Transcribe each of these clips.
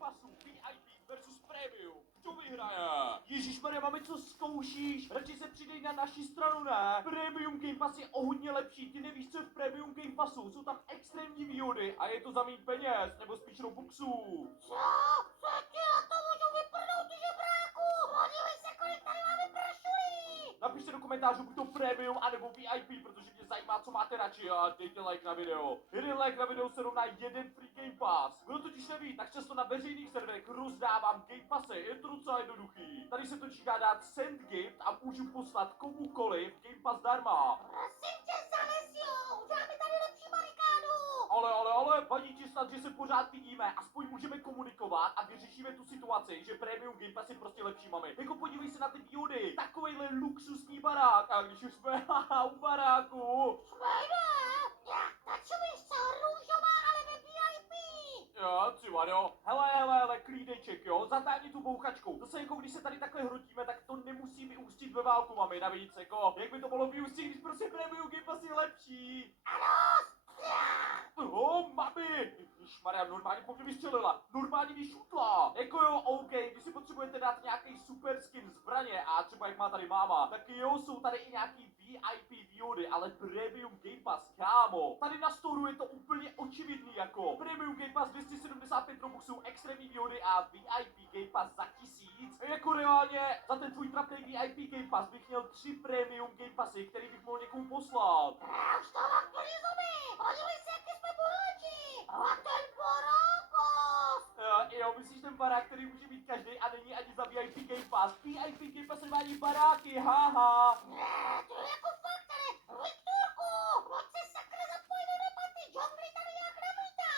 Passu VIP versus Premium. Kdo vyhraje? Ježišmarja, máme co zkoušíš? Radši se přidej na naši stranu, ne? Premium Game Pass je o hodně lepší, ty nevíš, co je v Premium Game Passu. Jsou tam extrémní výhody a je to za méně peněz, nebo spíš Robuxů. Co? Co ti na to můžu vyprdnout, ty žebráku? Podívej se, kolik tady máme prašulí! Napište do komentářů buď to Premium anebo VIP, protože mě zajímá, co máte radši a dejte like na video. Jeden like na video se rovná jeden free Game Pass. Kdo totiž neví, tak často na veřejných serverech rozdávám Game Passy, je to docela jednoduchý. Tady se totiž dá dát send gift a můžu poslat komukoliv Game Pass zdarma. Prosím tě, zanes jo, uděláme tady lepší barikádu! Ale, vadí ti snad, že se pořád vidíme, aspoň můžeme komunikovat a vyřešíme tu situaci, že Premium Game Pass je prostě lepší, mami. Jako podívej se na ty výhody, takovejhle luxusní barák, a když už jsme u baráku. Švejde, tak co víš co, růžová, ale ve VIP! Jo, Civado. Hele, klídeček, jo, zatáhni tu bouchačku. Zase jako když se tady takhle hrotíme, tak to nemusí vyústit ve válku, mami, navíc, jako, jak by to mohlo vyústit, když prostě Premium Game Pass je lepší. Mami! Ježišmarja, normálně po mě vystřelila, normálně mě šutla. Jako jo, OK, když si potřebujete dát nějaký super skin zbraně a třeba jak má tady máma, tak jo, jsou tady i nějaký VIP výhody, ale Premium Game Pass, kámo. Tady na storu je to úplně očividný, jako Premium Game Pass 275 Robuxů, extrémní výhody a VIP Game Pass za 1000. Jako reálně, za ten tvůj trapný VIP Game Pass bych měl 3 Premium Game Passy, který bych mohl někomu poslat. Já už to mám plný zuby, podívej se, jaký jsme bohatí! A ten barákos! Jo, myslíš ten barák, který může být každý a není ani za VIP Game Pass. VIP Game Pass nemá ani baráky, haha. To je jako fakt tady, Viktorku, pojď se sakra zapojit do debaty, džungli tady nějak nemítá!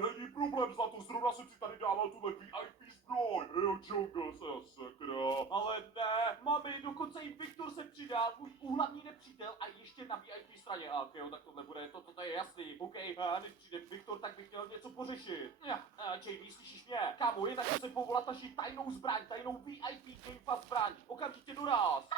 Není problém, zlato, zrovna jsem si tady dával tuhle VIP zbroj. Jo, jungle se sakra. Ale ne, mami, dokonce i Viktor se přidal, můj hlavní nepřítel a ještě na VIP straně. A jo, tak tohle bude, to je jasný. OK, než přijde Viktor, tak bych měl něco pořešit. JD, slyšíš mě? Kámo, je tak se povolat naši tajnou zbraň, tajnou VIP Game Pass zbraň. Okamžitě doraz.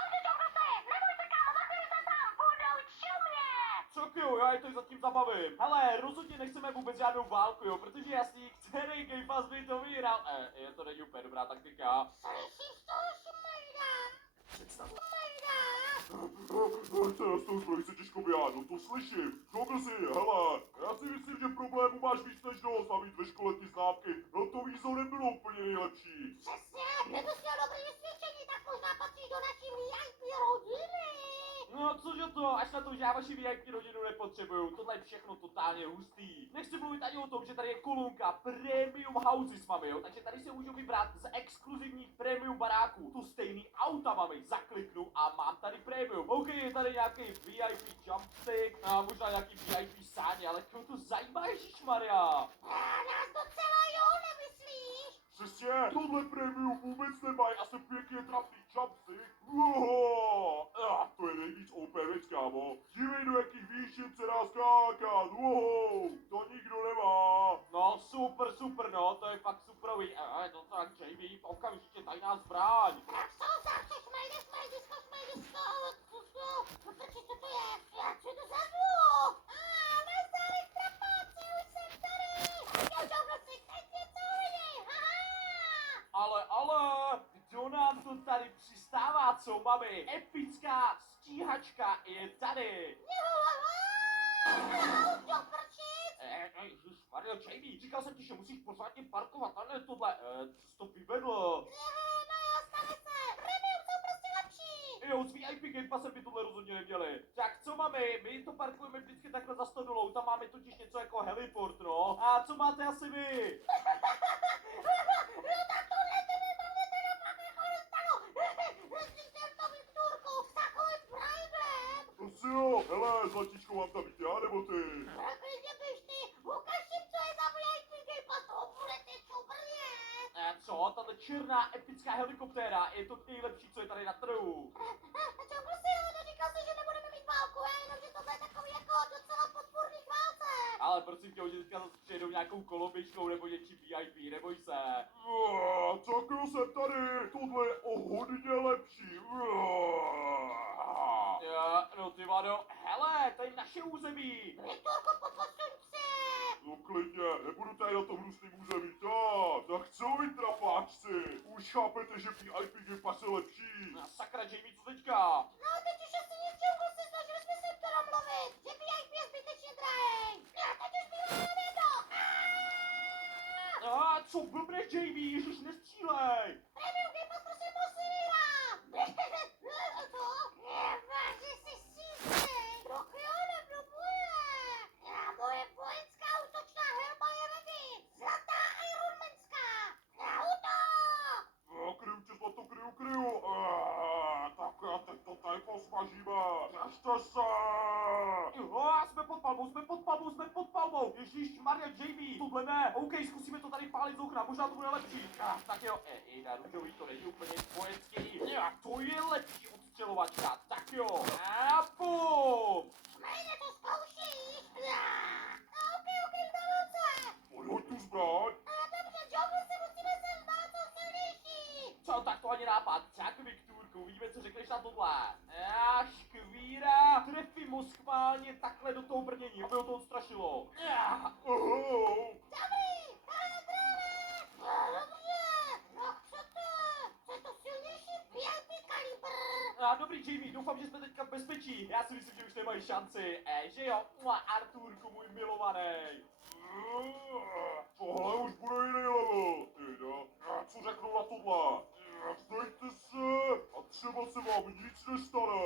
Tak jo, já je to zatím zabavím. Hele, rozhodně nechceme vůbec žádnou válku, jo, protože je jasný, který Game Pass by to vyhrál. Je to není úplně dobrá taktika. Slyšíš to, šmejda? Představ. Šmejda? Teda s tou zbrojí se těžko vyjádřit, to slyším. Jungle si, hele, já si myslím, že problémů máš víc než dost a mít ve škole ty známky. No to vízo nebylo úplně nejlepší. Přesně, kdybys měl dobrý vysvědčení, tak možná patříš do naší VIP rodiny. No cože to, až na to, že já vaši VIP rodinu nepotřebuju, tohle je všechno totálně hustý. Nechci mluvit ani o tom, že tady je kolonka Premium Houses, mami, jo, takže tady se můžu vybrat z exkluzivních Premium baráků. Tu stejný auta, mami, zakliknu a mám tady Premium. OK, je tady nějaký VIP jumpstick, a možná nějaký VIP sáně, ale koho to zajímá, ježišmarja? Nás docela jo, nemyslíš? Přesně, tohle premium vůbec nemají a se pěkně trapný čapsy. To je nejvíc OP věc, kámo. Dívej, do jakých výšin se dá skákat. To nikdo nemá. No super, no, to je fakt superový. No tak JB, okamžitě tajná zbraň. Tak jsou zavře, šmejdisko, co to je? Já co to za zvuk? Nazdárek trapáci, už jsem tady. Já žádnou si teď něco hodí, Ale, kdo nám to tady přistává, co, mami? Epická stíhačka je tady. Auto prčit. Ježišmarjo, JB, říkal jsem ti, že musíš pořádně parkovat, a ne tohle, co jsi to vyvedl? Stane se, premium jsou prostě lepší. Jo, s VIP Game Passem by tohle rozhodně neměli. Tak co mami, my to parkujeme vždycky takhle za 100 dolů, tam máme totiž něco jako heliport, no. A co máte asi vy? No tak tohle tebe máme teda fakt jako dostalo. Slyšel to, Viktorku, s takovým primeem. Prostě jo, hele, zlatíčko, mám tam být já nebo ty? Klidně běž ty, ukaž jim, co je za VIP Game Pass, to budete čubrně. Co? Tato černá epická helikoptéra je to nejlepší, co je tady na trhu. Čo prostě, ale říkal si, že nebudeme mít válku, jenomže to bude takový jako docela podpůrný válce. Ale prosím tě, oni teďka zase přijedou nějakou koloběžkou nebo něčím VIP, neboj se. Tak jo, jsem tady, tohle je o hodně lepší. No ty vado, hele, to je naše území. Viktorku, poposuň se. No klidně, nebudu tady na tom hnusným území, tak už chápete, že VIP Game Pass je lepší. A sakra, Jamie, co teďka? No teď už asi nic, Džungusy, snažili jsme se to domluvit, že VIP je zbytečně drahej. A teď už bylo jenom jedno. A co blbneš, Jamie, ježiš, nestřílej. Premium Game Pass prosím posílá. Co? Vážně jsi síznej. Trochu jo, neblbuje. A moje vojenská útočná helma je ready. Zlatá Ironmanská. Na útok! Kryju tě, zlato, kryju. Tak teď to tady posmažíme. Držte se. Jo, jsme pod palbou. Ježíš, Maria, Jamie, tohle ne. OK, zkusíme to tady pálit z okna, možná to bude lepší. Tak jo, na růžový to není úplně vojenský. To je lepší odstřelovačka, tak jo. A bum. Jmenuje to zkoušíš. OK, vzdávám se. Odhoď tu zbraň. Dobře, Džungusy, musíme se vzdát co silnější. Co, tak to ani nápad. Tak, Viktorku, uvidíme, co řekneš na tohle. Škvíra, trefím mu schválně takhle do toho brnění, aby ho to odstrašilo. Ahoj. Dobrý, drahé. Dobře, no chcete. Co je to silnější VIP kalibr. Dobrý, Jamie, doufám, že jsme teďka v bezpečí. Já si myslím, že už nemají šanci. Že jo, Arturku, můj milovaný. Tohle už bude jiný level. Teda, co řeknu na tohle? Vzdejte se a třeba se vám nic nestane.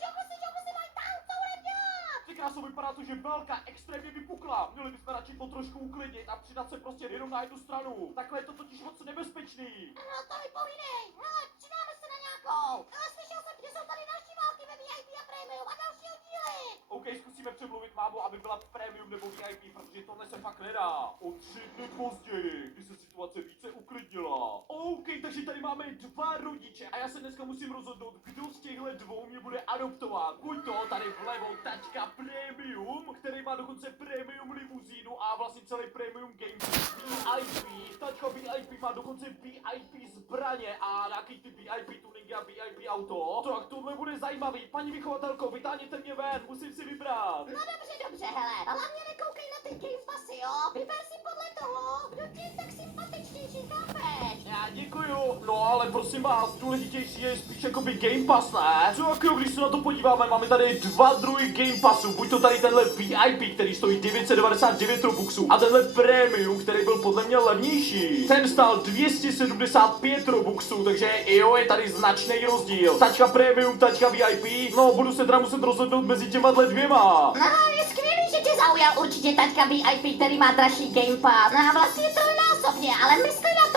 Džungusy mají tam, co budem dělat. Ty krásou, vypadá to, že Belka extrémně vypukla. Měli bychom radši to trošku uklidnit a přidat se prostě jenom na jednu stranu. Takhle je to totiž moc nebezpečný. No to mi povídej. Hele, přidáme se na nějakou. Ale slyšel jsem, že jsou tady další války ve VIP a Premium a další oddíly. OK, zkusíme přemluvit mámu, aby byla premium nebo VIP, protože tohle se fakt nedá. O 3 dny později, kdy se situace více uklidnila. OK, takže tady máme 2 rodiče a já se dneska musím rozhodnout, kdo z těchto 2 mě bude adoptovat. Buď to tady vlevo tačka Premium, který má dokonce Premium limuzínu a vlastně celý Premium Game VIP. Tačka VIP má dokonce VIP zbraně a nějaký ty VIP tuningy a VIP auto. Tak tohle bude zajímavý. Paní vychovatelko, vytáhněte mě ven, musím si vybrat. No dobře, hele. Hlavně nekoukej na ty Game Passy, jo. Vyber si podle toho, kdo ti je tak sympatičnější, chápeš? Já děkuju. No ale prosím vás, důležitější je spíš jakoby Game Pass, ne? Co jak jo, když se na to podíváme, máme tady 2 druhy Game Passu. Buď to tady tenhle VIP, který stojí 999 Robuxů a tenhle Premium, který byl podle mě levnější. Ten stál 275 Robuxů, takže jo, je tady značný rozdíl. Tačka Premium, tačka VIP, no budu se teda muset rozhodnout mezi těma 2. No, je skvělý, že tě zaujal určitě taťka VIP, který má dražší Game Pass. No a vlastně trojnásobně, ale myslím na